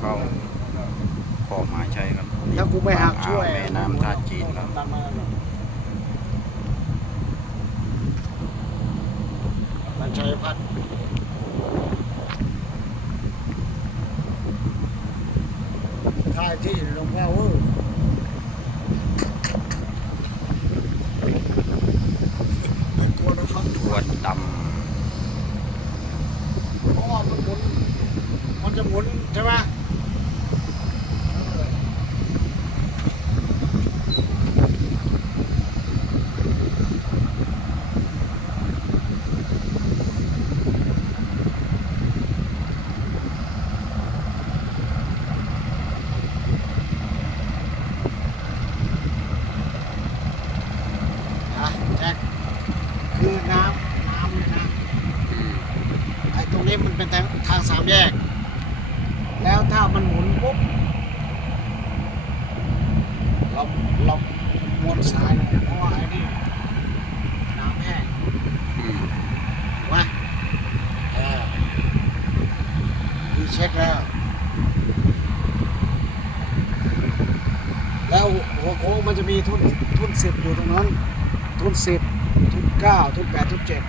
เข้าขอบหมายชัยครับถ้ากูไม่หักช่วยแม่น้ำท่าจีนครับตามมามันชัยพัฒน์ท่าที่หลวงพ่อเว้ยไม่กลัวนะครับทวดดเพราะว่ามันหมุนมันจะหมุนใช่ไหม อะแจ็ค คือน้ำน้ำเนี่ยนะไอ้ตรงนี้มันเป็นทางทางสามแยก แล้วถ้ามันหมุนปุ๊บเราเรามวนซ้ายเลยเพราะว่าไอ้นี่น้ำแห้งอืมถูกไหมเออพี่เช็คแล้ว แล้วหัวโค้งมันจะมีทุนทุนสิบอยู่ตรงนั้น ทุนสิบ ทุกเก้าทุกแปดทุกเจ็ด